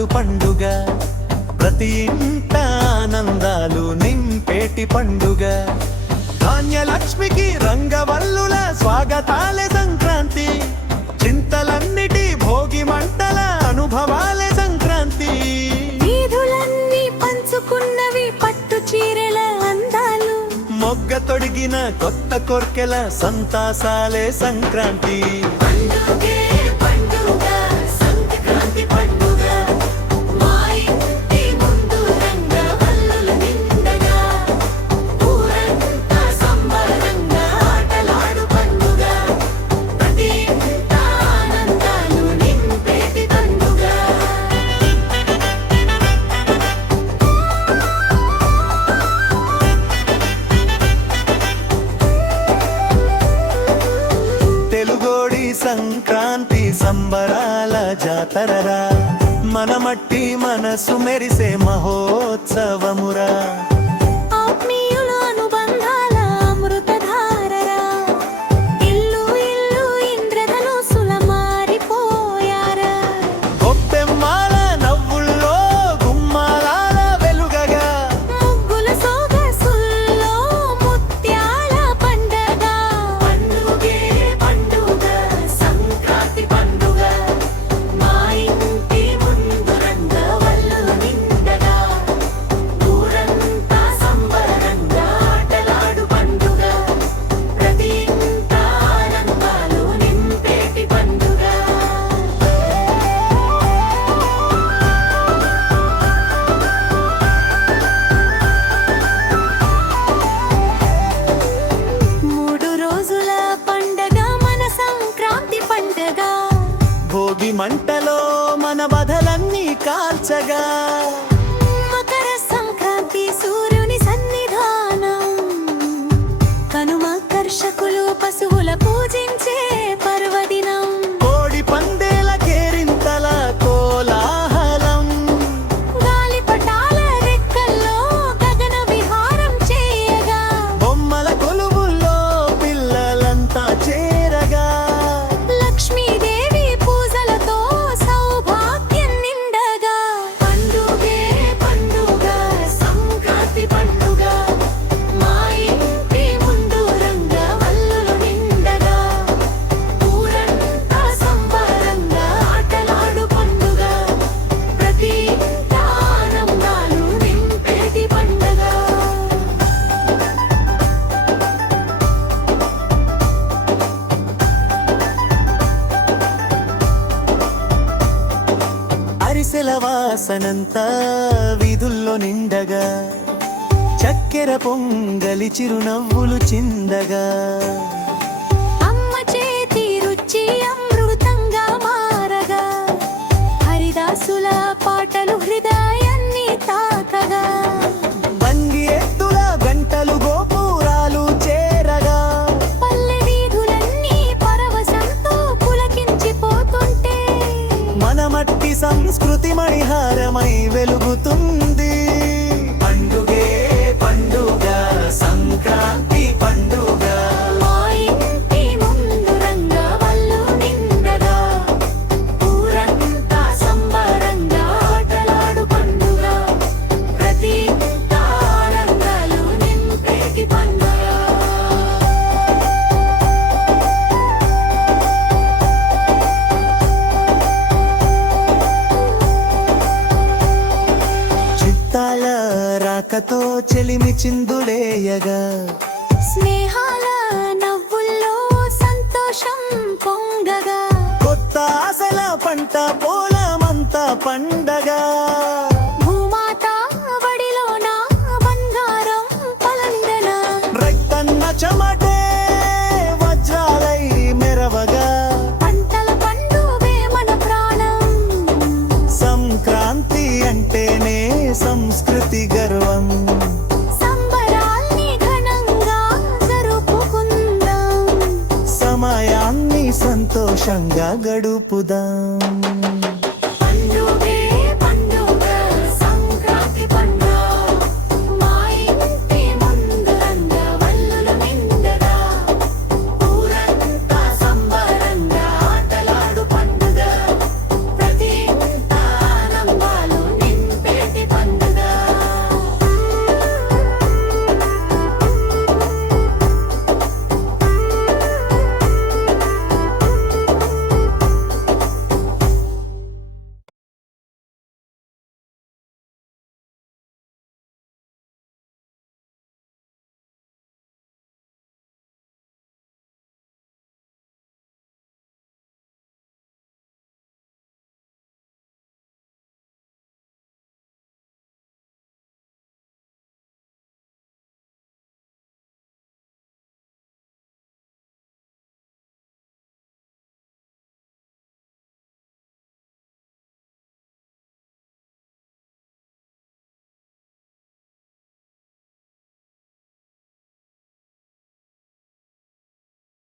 ఆటలాడు పండుగ, ప్రతి ఇంట ఆనందాలు నింపేటి పండుగ. ధాన్యలక్ష్మికి రంగవల్లుల స్వాగతాలే సంక్రాంతి, చింతలన్నిటి భోగి మంటల అనుభవాలే సంక్రాంతి. వీధులన్నీ పంచుకున్నవి పట్టు చీరల అందాలు, మొగ్గ తొడిగిన కొత్త కొర్కెల సంతాసాలే సంక్రాంతి. సంక్రాంతి సంబరాల జాతరరా, మన మట్టి మనసు మెరిసే మహోత్సవమురా. ఆత్మీయుల అనుబంధాల అమృతధారరా, ఇల్లు ఇల్లు ఇంద్రధనుసుల మారిపోయారా. గొప్పెమ్మాల నవ్వుల్లో గుమ్మాలాల వెలుగగా, ముగ్గుల సోగసుల్లో ముత్యాల పండగ. పండుగే పండుగ సంక్రాంతి పండుగ, మా ఇంటి ముందు రంగవల్లుల నిండగా, ఊరంతా సంబరంగా ఆటలాడు పండుగ, ప్రతి ఇంట ఆనందాలు నింపేటి పండుగ. మూడు రోజుల పండగ మన సంక్రాంతి పండగ, భోగి మంటలో మన బధలన్నీ కాల్చగా, మకర సంక్రాంతి సూర్యుని సన్నిధానం, కనుమ కర్షకులు పశువుల పూజించే పర్వదినం. కోడి పందేల కేరింతల కోలాహలం, గాలిపటాల రెక్కల్లో గగన విహారం చేయగా, బొమ్మల కొలువుల్లో పిల్లలంతా చేరగా, లక్ష్మీదేవి పూజలతో సౌభాగ్యం నిండగా. పండుగే పండుగ సంక్రాంతి పండుగ, మా ఇంటి ముందు రంగవల్లుల నిండగా, ఊరంతా సంబరంగా ఆటలాడు పండుగ, ప్రతి ఇంట ఆనందాలు నింపేటి పండుగ. అరిసెల వాసనంతా వీధుల్లో నిండగా, చక్కెర పొంగలి చిరునవ్వులు చిందగా, అమ్మ చేతి రుచి అమృతంగా మారగా, హరిదాసుల పాటలు హృదయాన్ని తాకగా, బంగి ఎత్తుల గంటలు గోపురాలు చేరగా, పల్లె వీధులన్నీ పరవశంతో పులకించిపోతుంటే, మన మట్టి సంస్కృతి మణిహారమై వెలుగుతుంది. పండుగే పండుగ సంక్రాంతి పండుగ, మా ఇంటి ముందు రంగవల్లుల నిండగా, ఊరంతా సంబరంగా ఆటలాడు పండుగ, ప్రతి ఇంట ఆనందాలు నింపేటి పండుగ. చిత్తాల రాకతో చెలిమి చిందులేయగా, స్నేహాల నవ్వుల్లో సంతోషం పొంగగా, కొత్త ఆశల పంట పొలమంతా పండగా, భూమాత వడిలోన బంగారం పలందెన, రైతన్న చెమటే వజ్రాలై మెరవగా, పంటల పండుగే మన ప్రాణం. సంక్రాంతి అంటేనే సంస్కృతి గర్వం, సంబరాల్ని ఘనంగా జరుపుకుందాం, సమయాన్ని సంతోషంగా గడుపుదాం.